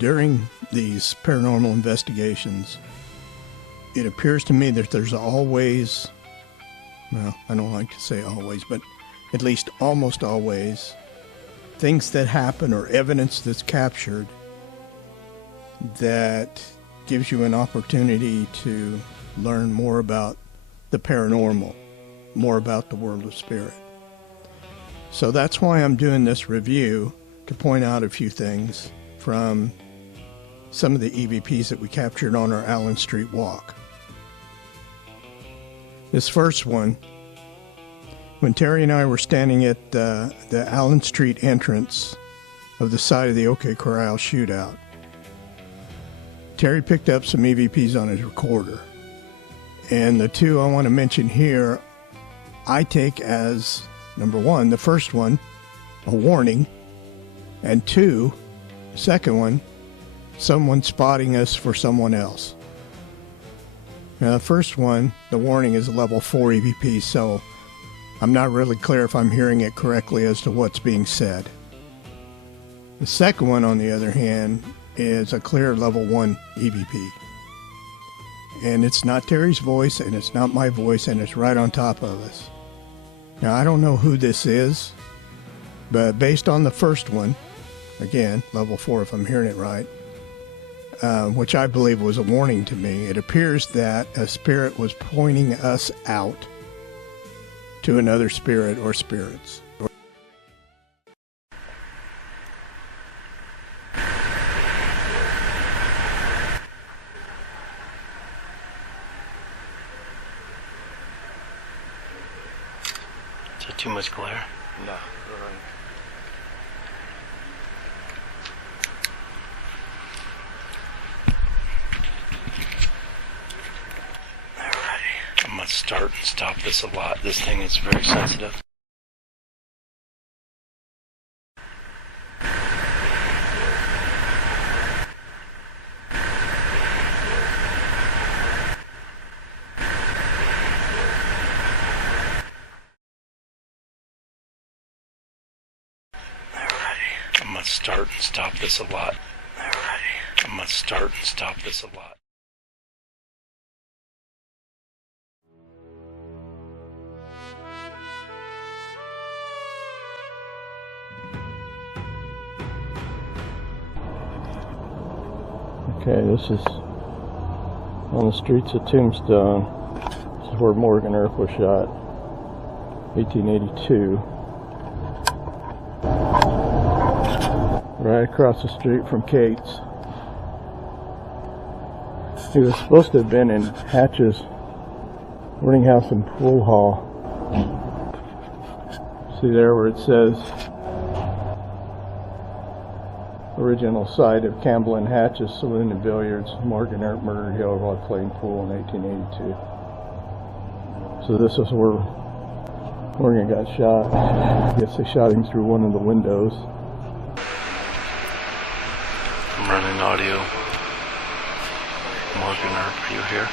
during these paranormal investigations, it appears to me that there's always, well, I don't like to say always, but at least almost always, things that happen or evidence that's captured that gives you an opportunity to learn more about the paranormal, more about the world of spirit. So that's why I'm doing this review, to point out a few things from some of the EVPs that we captured on our Allen Street walk. This first one, when Terry and I were standing at the Allen Street entrance of the site of the OK Corral shootout, Terry picked up some EVPs on his recorder. And the two I want to mention here, I take as, number one, the first one, a warning, and two, second one, someone spotting us for someone else. Now, the first one, the warning, is a level 4 EVP, so I'm not really clear if I'm hearing it correctly as to what's being said. The second one, on the other hand, is a clear level 1 EVP. And it's not Terry's voice, and it's not my voice, and it's right on top of us. Now, I don't know who this is, but based on the first one, again, level 4 if I'm hearing it right, which I believe was a warning to me, it appears that a spirit was pointing us out to another spirit or spirits. Is that too much glare? No. I'm going to start and stop this a lot. This thing is very sensitive. I'm going to start and stop this a lot. I'm going to start and stop this a lot. Okay, this is on the streets of Tombstone. This is where Morgan Earp was shot, 1882. Right across the street from Kate's. He was supposed to have been in Hatch's boarding house and pool hall. See there where it says original site of Campbell and Hatch's Saloon and Billiards. Morgan Earp murdered here while playing pool in 1882. So this is where Morgan got shot. I guess they shot him through one of the windows. I'm running audio. Morgan Earp, are you here?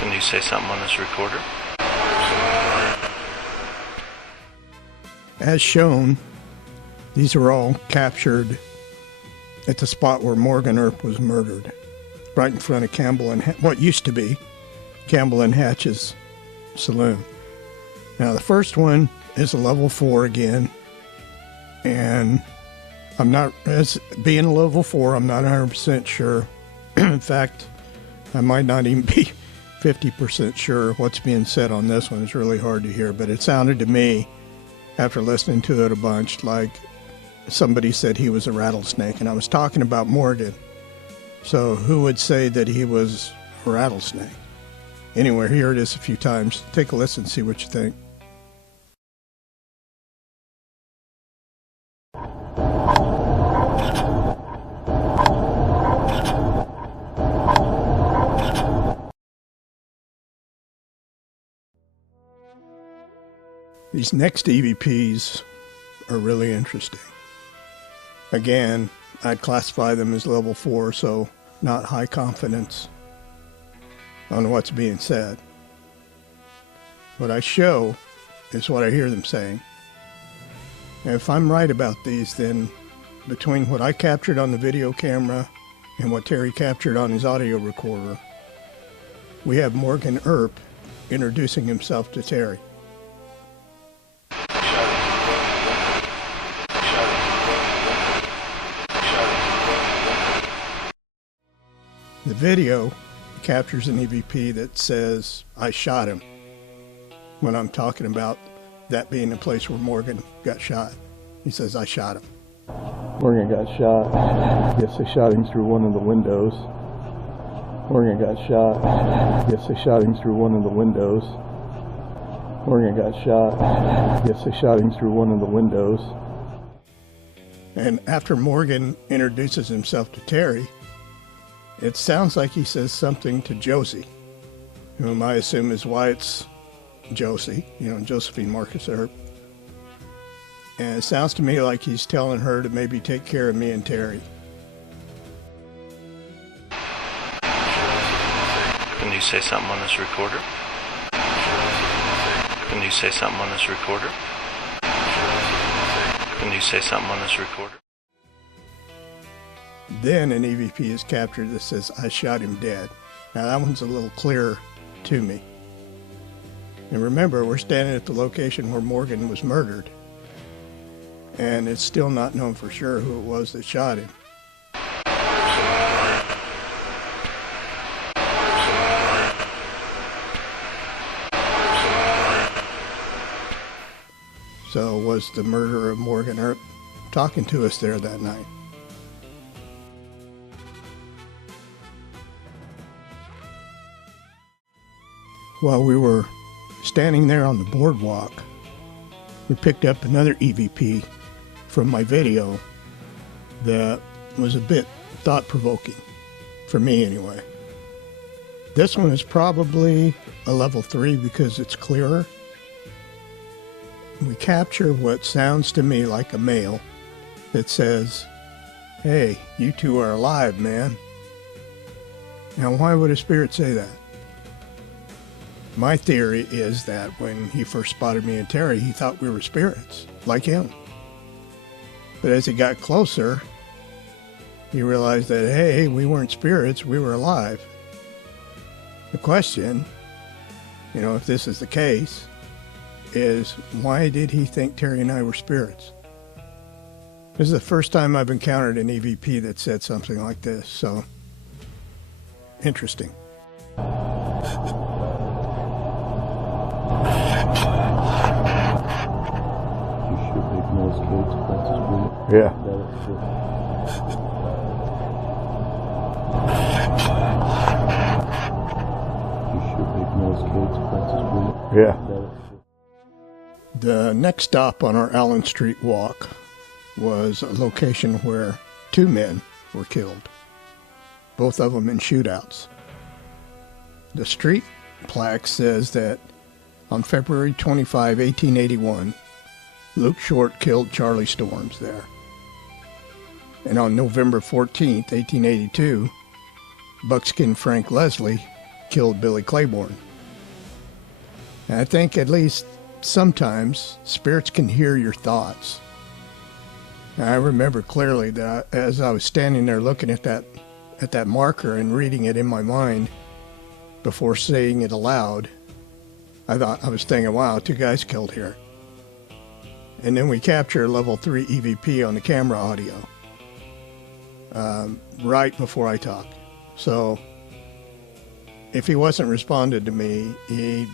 Can you say something on this recorder? As shown, these were all captured at the spot where Morgan Earp was murdered, right in front of Campbell and what used to be Campbell and Hatch's saloon. Now, the first one is a level 4 again, and I'm not, as being a level 4, I'm not 100% sure. In fact, I might not even be 50% sure what's being said on this one. It's really hard to hear, but it sounded to me, after listening to it a bunch, like somebody said he was a rattlesnake, and I was talking about Morgan. So who would say that he was a rattlesnake? Anyway, here it is a few times. Take a listen, see what you think. These next EVPs are really interesting. Again, I'd classify them as level 4, so not high confidence on what's being said. What I show is what I hear them saying. And if I'm right about these, then between what I captured on the video camera and what Terry captured on his audio recorder, we have Morgan Earp introducing himself to Terry. The video captures an EVP that says, "I shot him," when I'm talking about that being the place where Morgan got shot. He says, "I shot him." Morgan got shot. Guess they shot him through one of the windows. Morgan got shot. Guess they shot him through one of the windows. Morgan got shot. Guess they shot him through one of the windows. And after Morgan introduces himself to Terry, it sounds like he says something to Josie, whom I assume is Wyatt's Josie, Josephine Marcus Earp. And it sounds to me like he's telling her to maybe take care of me and Terry. Can you say something on this recorder? Can you say something on this recorder? Can you say something on this recorder? Then an EVP is captured that says, "I shot him dead." Now that one's a little clearer to me. And remember, we're standing at the location where Morgan was murdered. And it's still not known for sure who it was that shot him. So was the murderer of Morgan Earp talking to us there that night? While we were standing there on the boardwalk, we picked up another EVP from my video that was a bit thought-provoking, for me anyway. This one is probably a level 3 because it's clearer. We capture what sounds to me like a male that says, "Hey, you two are alive, man." Now, why would a spirit say that? My theory is that when he first spotted me and Terry, he thought we were spirits, like him. But as he got closer, he realized that, hey, we weren't spirits, we were alive. The question, if this is the case, is why did he think Terry and I were spirits? This is the first time I've encountered an EVP that said something like this, so interesting. Yeah. Yeah. The next stop on our Allen Street walk was a location where 2 men were killed, both of them in shootouts. The street plaque says that on February 25, 1881, Luke Short killed Charlie Storms there. And on November 14th, 1882, Buckskin Frank Leslie killed Billy Claiborne. And I think at least sometimes spirits can hear your thoughts. And I remember clearly that as I was standing there looking at that marker and reading it in my mind before saying it aloud, I was thinking, wow, 2 guys killed here. And then we capture level 3 EVP on the camera audio right before I talk. So if he wasn't responded to me, he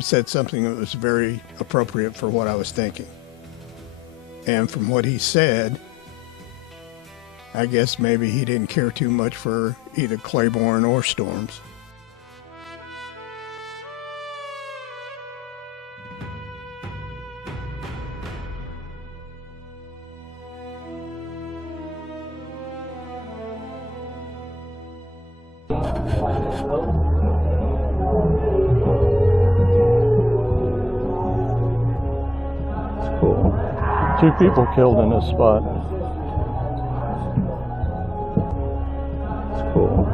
said something that was very appropriate for what I was thinking. And from what he said, I guess maybe he didn't care too much for either Claiborne or Storms. Cool. 2 people killed in this spot. Cool.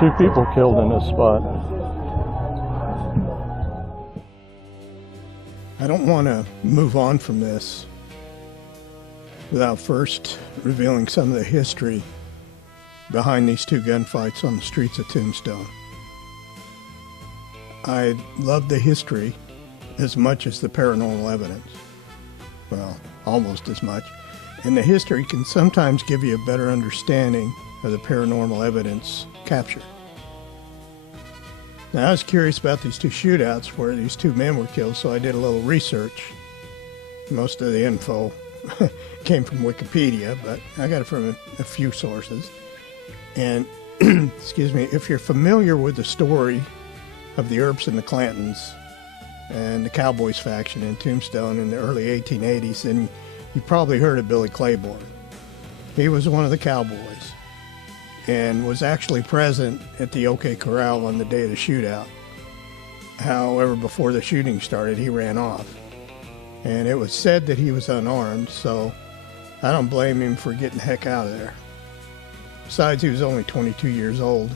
2 people killed in this spot. I don't want to move on from this without first revealing some of the history behind these two gunfights on the streets of Tombstone. I love the history as much as the paranormal evidence. Well, almost as much. And the history can sometimes give you a better understanding of the paranormal evidence captured. Now, I was curious about these two shootouts where these two men were killed, so I did a little research. Most of the info came from Wikipedia, but I got it from a few sources. And, excuse me, if you're familiar with the story of the Earps and the Clantons and the Cowboys faction in Tombstone in the early 1880s, then you probably heard of Billy Claiborne. He was one of the cowboys and was actually present at the OK Corral on the day of the shootout. However, before the shooting started, he ran off. And it was said that he was unarmed, so I don't blame him for getting the heck out of there. Besides, he was only 22 years old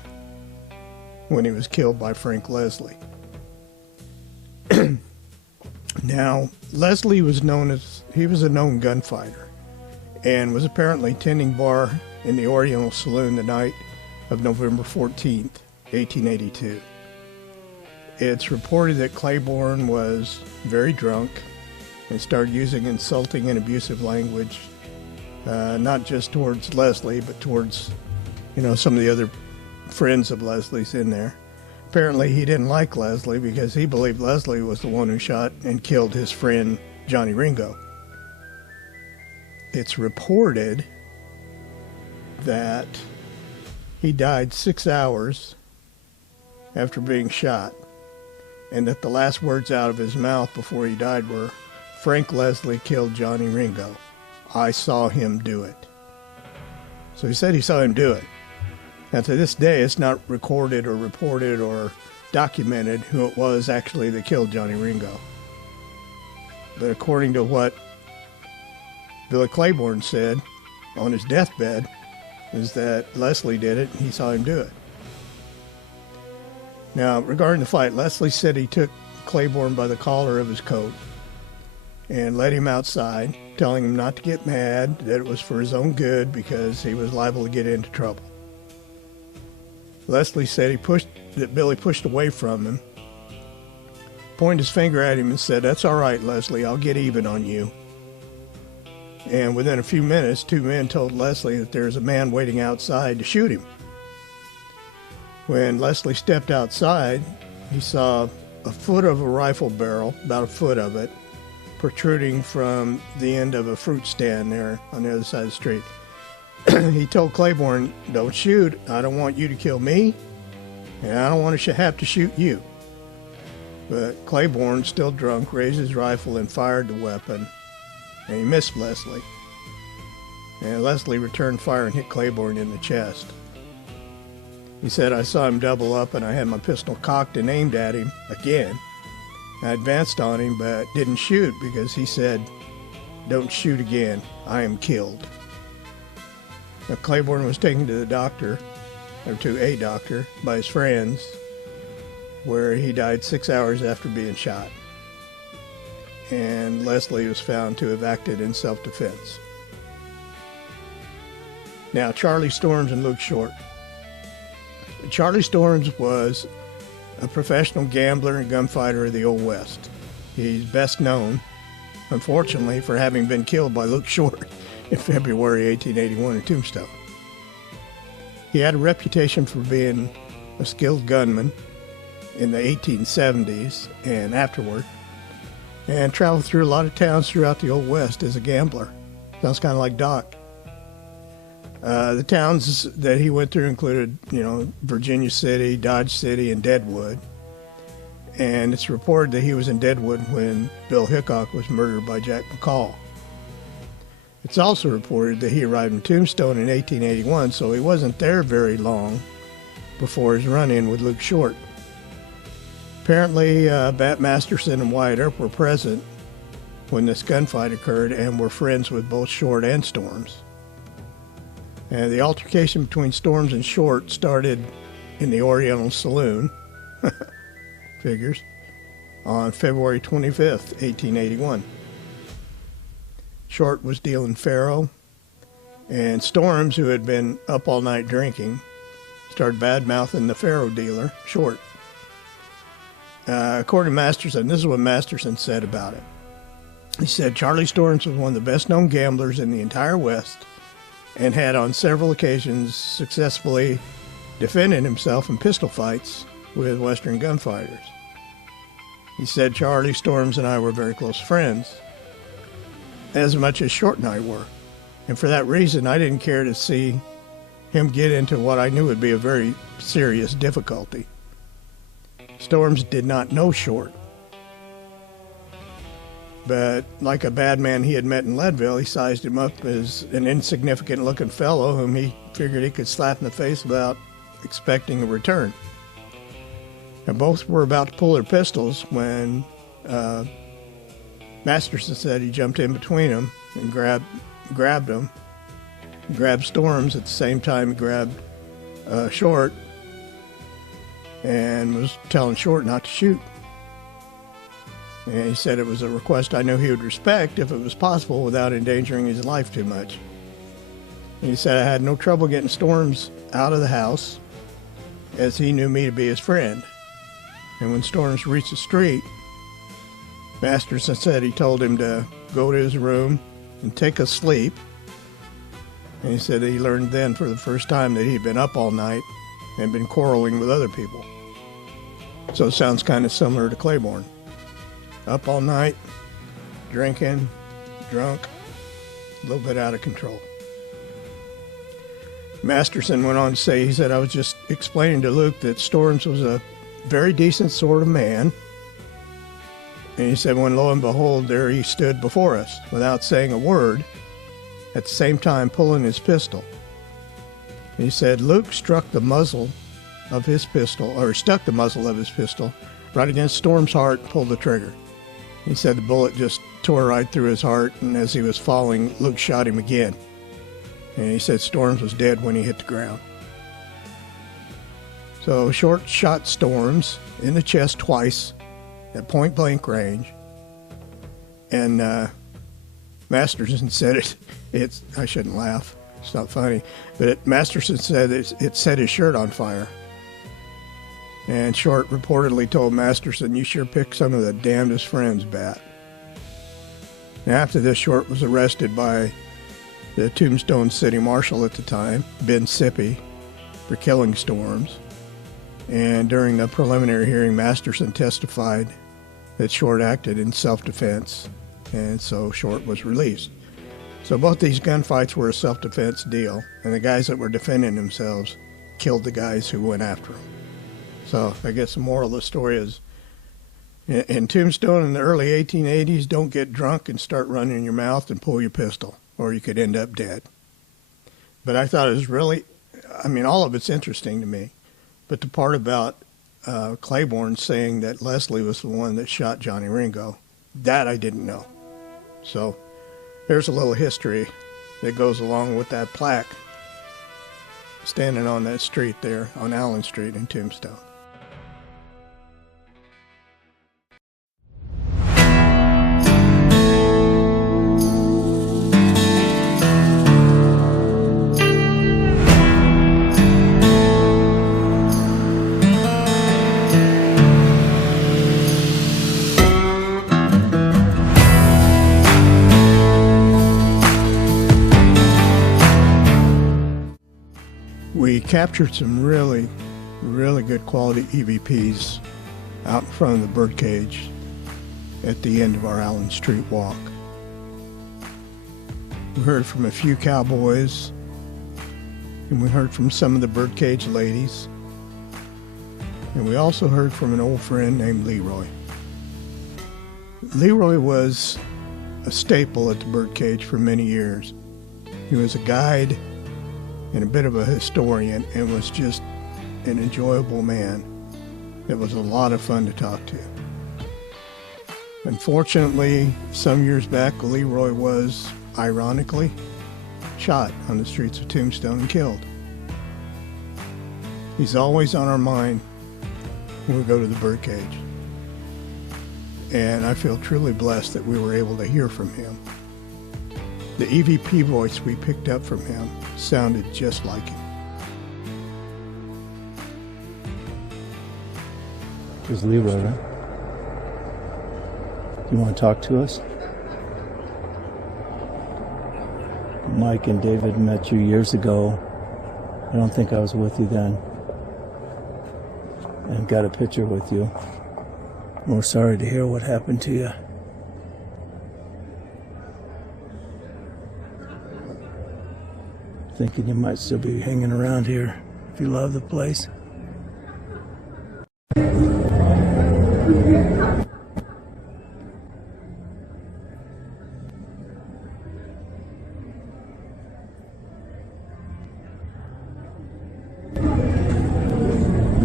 when he was killed by Frank Leslie. Now, Leslie was he was a known gunfighter and was apparently tending bar in the Oriental Saloon the night of November 14th, 1882. It's reported that Claiborne was very drunk and started using insulting and abusive language, not just towards Leslie, but towards, some of the other friends of Leslie's in there. Apparently, he didn't like Leslie because he believed Leslie was the one who shot and killed his friend, Johnny Ringo. It's reported that he died 6 hours after being shot, and that the last words out of his mouth before he died were, "Frank Leslie killed Johnny Ringo. I saw him do it." So he said he saw him do it. And to this day, it's not recorded or reported or documented who it was actually that killed Johnny Ringo. But according to what Billy Claiborne said on his deathbed, is that Leslie did it and he saw him do it. Now, regarding the fight, Leslie said he took Claiborne by the collar of his coat and led him outside, telling him not to get mad, that it was for his own good because he was liable to get into trouble. Leslie said that Billy pushed away from him, pointed his finger at him and said, "That's all right, Leslie, I'll get even on you." And within a few minutes, two men told Leslie that there's a man waiting outside to shoot him. When Leslie stepped outside, he saw a foot of a rifle barrel, about a foot of it, protruding from the end of a fruit stand there on the other side of the street. He told Claiborne, "Don't shoot. I don't want you to kill me, and I don't want to have to shoot you." But Claiborne, still drunk, raised his rifle and fired the weapon, and he missed Leslie. And Leslie returned fire and hit Claiborne in the chest. He said, "I saw him double up, and I had my pistol cocked and aimed at him again. I advanced on him, but didn't shoot because he said, 'Don't shoot again. I am killed.'" Now, Claiborne was taken to a doctor by his friends, where he died 6 hours after being shot. And Leslie was found to have acted in self-defense. Now, Charlie Storms and Luke Short. Charlie Storms was a professional gambler and gunfighter of the Old West. He's best known, unfortunately, for having been killed by Luke Short in February 1881 in Tombstone. He had a reputation for being a skilled gunman in the 1870s and afterward, and traveled through a lot of towns throughout the Old West as a gambler. Sounds kind of like Doc. The towns that he went through included, Virginia City, Dodge City, and Deadwood. And it's reported that he was in Deadwood when Bill Hickok was murdered by Jack McCall. It's also reported that he arrived in Tombstone in 1881, so he wasn't there very long before his run-in with Luke Short. Apparently, Bat Masterson and Wyatt Earp were present when this gunfight occurred and were friends with both Short and Storms. And the altercation between Storms and Short started in the Oriental Saloon, figures, on February 25th, 1881. Short was dealing faro, and Storms, who had been up all night drinking, started bad-mouthing the faro dealer, Short. According to Masterson, this is what Masterson said about it. He said, Charlie Storms was one of the best-known gamblers in the entire West and had on several occasions successfully defended himself in pistol fights with Western gunfighters. He said Charlie Storms and I were very close friends, as much as Short and I were. And for that reason, I didn't care to see him get into what I knew would be a very serious difficulty. Storms did not know Short. But like a bad man he had met in Leadville, he sized him up as an insignificant-looking fellow whom he figured he could slap in the face without expecting a return. And both were about to pull their pistols when Masterson said he jumped in between them and grabbed him, grabbed Storms at the same time he grabbed Short, and was telling Short not to shoot. And he said it was a request I knew he would respect if it was possible without endangering his life too much. And he said I had no trouble getting Storms out of the house, as he knew me to be his friend. And when Storms reached the street, Masterson said he told him to go to his room and take a sleep. And he said he learned then for the first time that he'd been up all night and been quarreling with other people. So it sounds kind of similar to Claiborne. Up all night, drinking, drunk, a little bit out of control. Masterson went on to say, he said, I was just explaining to Luke that Storms was a very decent sort of man. And he said, when lo and behold, there he stood before us without saying a word, at the same time pulling his pistol. And he said, Luke struck the muzzle of his pistol, or stuck the muzzle of his pistol right against Storm's heart and pulled the trigger. He said the bullet just tore right through his heart, and as he was falling, Luke shot him again. And he said Storms was dead when he hit the ground. So Short shot Storms in the chest twice at point-blank range. And Masterson said I shouldn't laugh, it's not funny, but Masterson said it set his shirt on fire. And Short reportedly told Masterson, you sure picked some of the damnedest friends, Bat. Now, after this, Short was arrested by the Tombstone city marshal at the time, Ben Sippy, for killing Storms. And during the preliminary hearing, Masterson testified that Short acted in self-defense, and so Short was released. So both these gunfights were a self-defense deal, and the guys that were defending themselves killed the guys who went after them. So I guess the moral of the story is, in Tombstone in the early 1880s, don't get drunk and start running your mouth and pull your pistol, or you could end up dead. But I thought it was really, all of it's interesting to me. But the part about Claiborne saying that Leslie was the one that shot Johnny Ringo, that I didn't know. So there's a little history that goes along with that plaque standing on that street there on Allen Street in Tombstone. We captured some really, really good quality EVPs out in front of the birdcage at the end of our Allen Street walk. We heard from a few cowboys, and we heard from some of the birdcage ladies, and we also heard from an old friend named Leroy. Leroy was a staple at the birdcage for many years. He was a guide and a bit of a historian, and was just an enjoyable man. It was a lot of fun to talk to. Unfortunately, some years back, Leroy was, ironically, shot on the streets of Tombstone and killed. He's always on our mind when we go to the birdcage. And I feel truly blessed that we were able to hear from him. The EVP voice we picked up from him sounded just like him. Here's Leroy, right? Do you want to talk to us? Mike and David met you years ago. I don't think I was with you then. And got a picture with you. We're sorry to hear what happened to you. Thinking you might still be hanging around here if you love the place.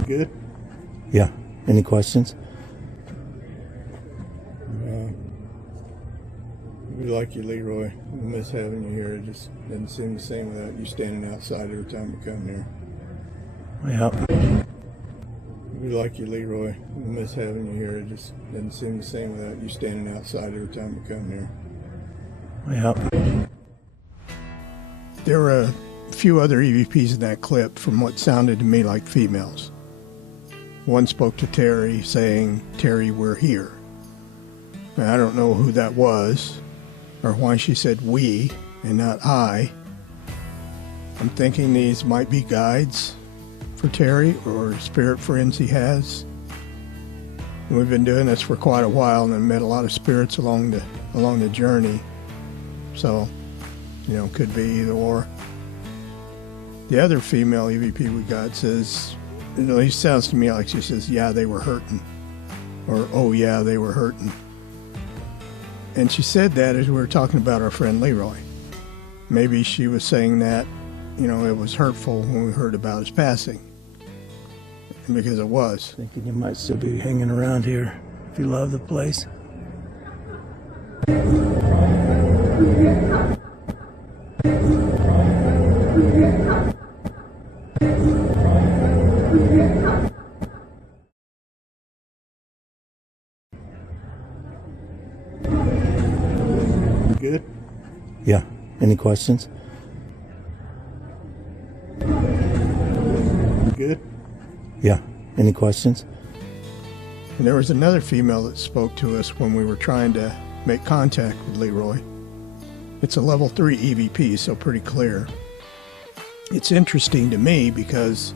Good? Yeah. Any questions? We like you, Leroy. We miss having you here. It just doesn't seem the same without you standing outside every time we come here. Yeah. We like you, Leroy. We miss having you here. It just doesn't seem the same without you standing outside every time we come here. Yeah. There were a few other EVPs in that clip from what sounded to me like females. One spoke to Terry saying, "Terry, we're here." Now, I don't know who that was or why she said we and not I. I'm thinking these might be guides for Terry or spirit friends he has. And we've been doing this for quite a while and met a lot of spirits along the journey. So, could be either or. The other female EVP we got says, at least sounds to me like she says, "Yeah, they were hurting," or "Oh yeah, they were hurting." And she said that as we were talking about our friend Leroy. Maybe she was saying that, it was hurtful when we heard about his passing. And because it was. Thinking you might still be hanging around here if you love the place. Good? Yeah. Any questions? Good? Yeah. Any questions? And there was another female that spoke to us when we were trying to make contact with Leroy. It's a level 3 EVP, so pretty clear. It's interesting to me because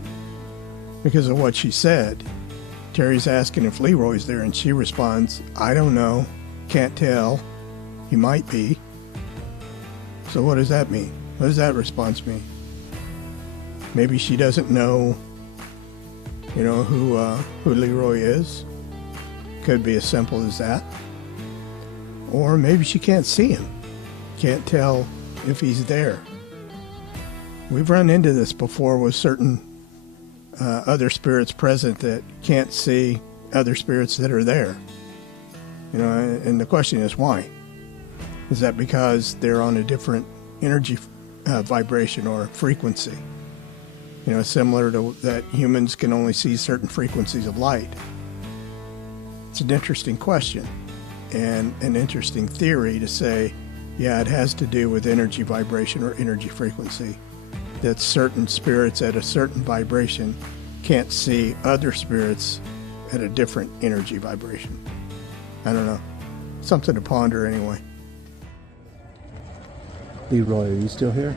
of what she said. Terry's asking if Leroy's there, and she responds, "I don't know, can't tell. He might be." So what does that mean? What does that response mean? Maybe she doesn't know, who Leroy is. Could be as simple as that. Or maybe she can't see him. Can't tell if he's there. We've run into this before with certain other spirits present that can't see other spirits that are there. And the question is why? Is that because they're on a different energy vibration or frequency? Similar to that humans can only see certain frequencies of light. It's an interesting question and an interesting theory to say, yeah, it has to do with energy vibration or energy frequency. That certain spirits at a certain vibration can't see other spirits at a different energy vibration. I don't know. Something to ponder anyway. Leroy, are you still here?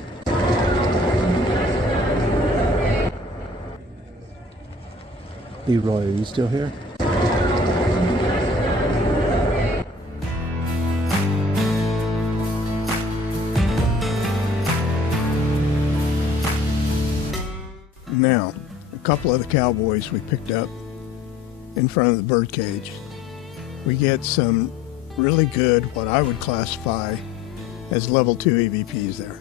Leroy, are you still here? Now, a couple of the cowboys we picked up in front of the birdcage, we get some really good, what I would classify as level 2 EVPs there.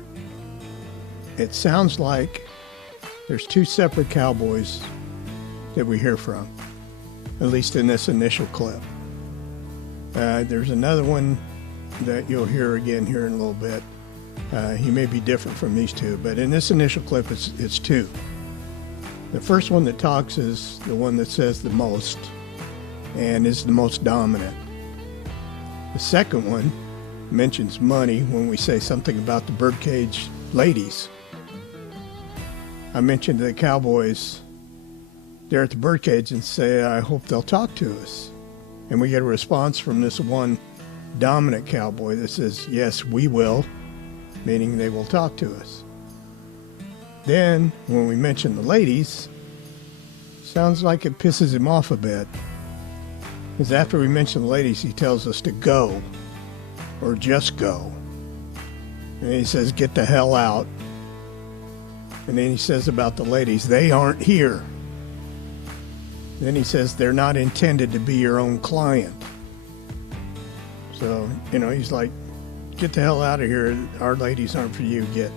It sounds like there's 2 separate cowboys that we hear from, at least in this initial clip. There's another one that you'll hear again here in a little bit. He may be different from these 2, but in this initial clip, it's 2. The first one that talks is the one that says the most and is the most dominant. The second one mentions money when we say something about the birdcage ladies. I mentioned the cowboys there at the birdcage and say, I hope they'll talk to us. And we get a response from this one dominant cowboy that says, yes, we will, meaning they will talk to us. Then, when we mention the ladies, sounds like it pisses him off a bit. Because after we mention the ladies, he tells us to go, or just go. And then he says, get the hell out. And then he says about the ladies, they aren't here. Then he says, they're not intended to be your own client. So, he's like, get the hell out of here. Our ladies aren't for you. Get.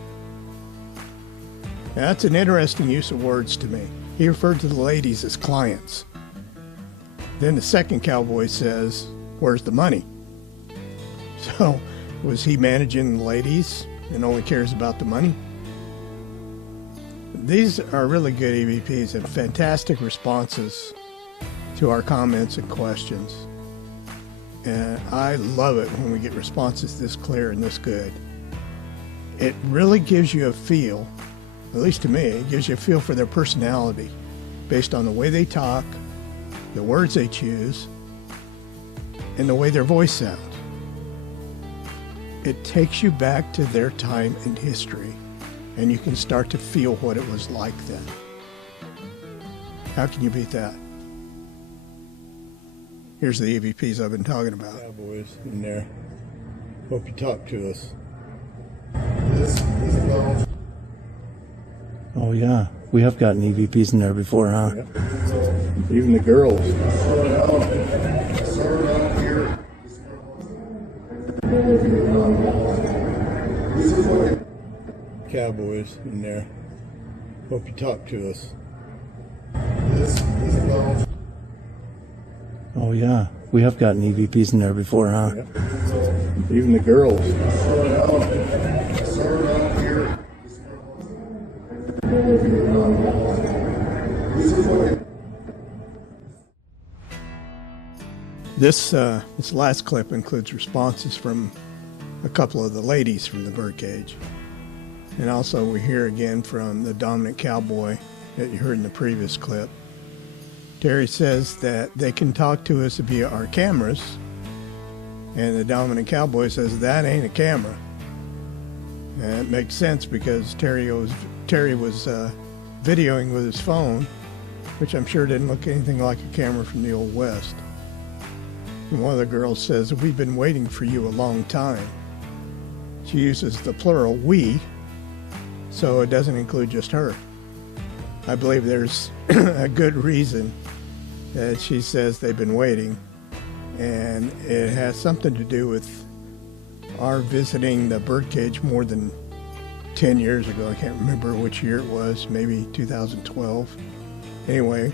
Now, that's an interesting use of words to me. He referred to the ladies as clients. Then the second cowboy says, where's the money? So, was he managing the ladies and only cares about the money? These are really good EVPs and fantastic responses to our comments and questions. And I love it when we get responses this clear and this good. It really gives you a feel, at least to me, it gives you a feel for their personality based on the way they talk, the words they choose, and the way their voice sounds. It takes you back to their time in history, and you can start to feel what it was like then. How can you beat that? Here's the EVPs I've been talking about. Cowboys in there. Hope you talk to us. Oh yeah, we have gotten EVPs in there before, huh? Yep. Even the girls. Cowboys in there. Hope you talk to us. Oh yeah, we have gotten EVPs in there before, huh? Yep. Even the girls. This last clip includes responses from a couple of the ladies from the birdcage. And also we hear again from the dominant cowboy that you heard in the previous clip. Terry says that they can talk to us via our cameras, and the dominant cowboy says that ain't a camera. And it makes sense because Terry was videoing with his phone, which I'm sure didn't look anything like a camera from the Old West. And one of the girls says, we've been waiting for you a long time. She uses the plural we, so it doesn't include just her. I believe there's a good reason that she says they've been waiting, and it has something to do with our visiting the birdcage more than 10 years ago. I can't remember which year it was, maybe 2012. Anyway,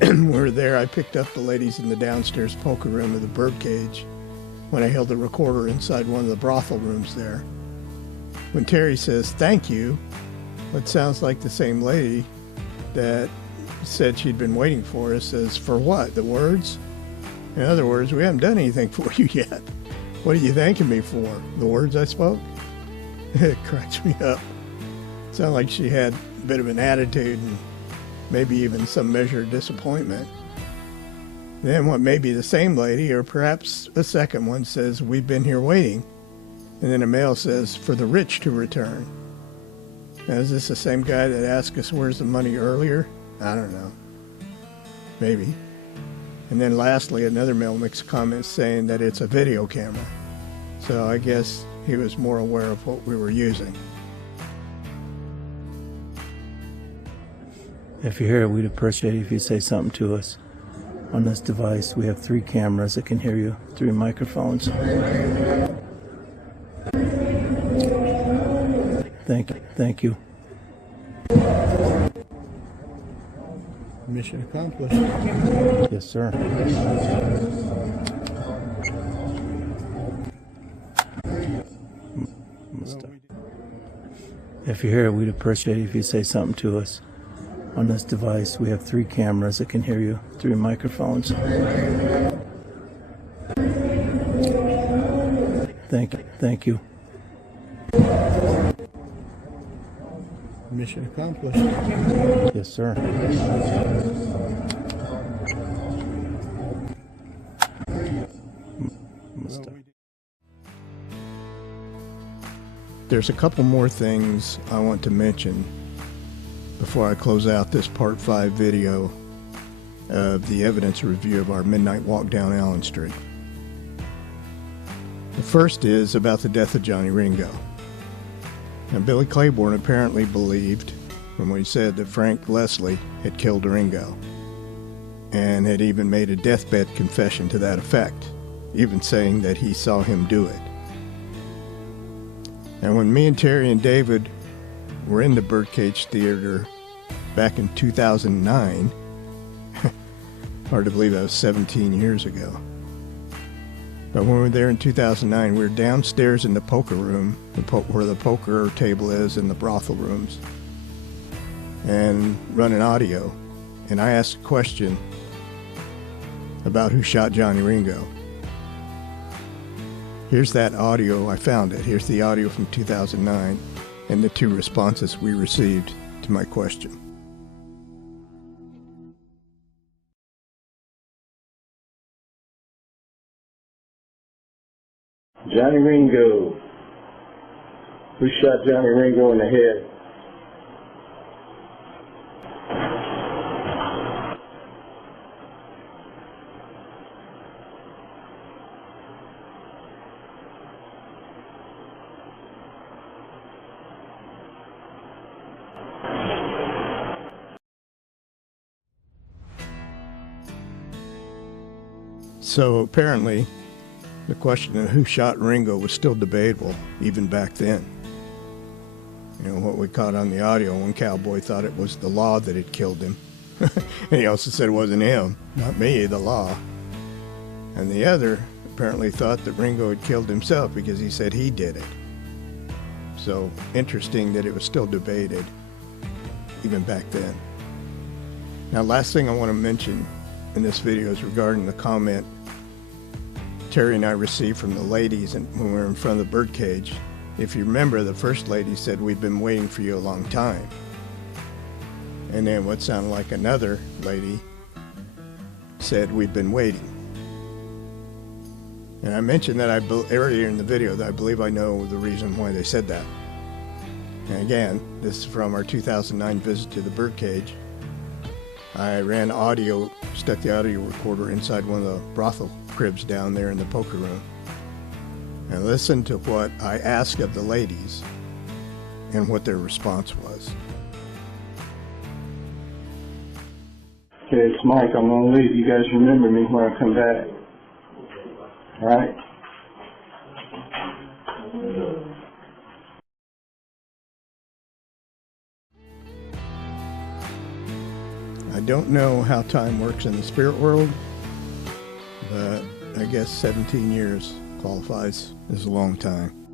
we were there. I picked up the ladies in the downstairs poker room of the birdcage when I held the recorder inside one of the brothel rooms there. When Terry says thank you, what sounds like the same lady that said she'd been waiting for us says, for what? The words? In other words, we haven't done anything for you yet. What are you thanking me for? The words I spoke? It cracks me up. Sounded like she had a bit of an attitude and maybe even some measure of disappointment. Then what may be the same lady, or perhaps a second one, says, we've been here waiting. And then a male says, for the rich to return. Now, is this the same guy that asked us where's the money earlier? I don't know. Maybe. And then lastly, another male makes a comment saying that it's a video camera. So I guess he was more aware of what we were using. If you're here, we'd appreciate it if you say something to us. On this device, we have 3 cameras that can hear you, 3 microphones. Thank you. Mission accomplished. Yes, sir. If you're here, we'd appreciate it if you say something to us. On this device, we have 3 cameras that can hear you, 3 microphones. Thank you. Mission accomplished. Yes, sir. There's a couple more things I want to mention before I close out this part 5 video of the evidence review of our midnight walk down Allen Street. The first is about the death of Johnny Ringo. Now, Billy Claiborne apparently believed, from what he said, that Frank Leslie had killed Ringo, and had even made a deathbed confession to that effect, even saying that he saw him do it. And when me and Terry and David were in the Birdcage Theater back in 2009, hard to believe that was 17 years ago. But when we were there in 2009, we were downstairs in the poker room, where the poker table is in the brothel rooms, and running audio. And I asked a question about who shot Johnny Ringo. Here's that audio. I found it. Here's the audio from 2009 and the 2 responses we received to my question. Johnny Ringo. Who shot Johnny Ringo in the head? So apparently, the question of who shot Ringo was still debatable even back then. You know, what we caught on the audio, one cowboy thought it was the law that had killed him. And he also said it wasn't him, not me, the law. And the other apparently thought that Ringo had killed himself because he said he did it. So interesting that it was still debated even back then. Now, last thing I want to mention in this video is regarding the comment Terry and I received from the ladies when we were in front of the birdcage. If you remember, the first lady said, "We've been waiting for you a long time." And then what sounded like another lady said, "We've been waiting." And I mentioned that earlier in the video that I believe I know the reason why they said that. And again, this is from our 2009 visit to the birdcage. I ran audio, stuck the audio recorder inside one of the brothel cribs down there in the poker room, and listened to what I asked of the ladies and what their response was. Okay, it's Mike. I'm going to leave. You guys remember me when I come back. All right? I don't know how time works in the spirit world, but I guess 17 years qualifies as a long time.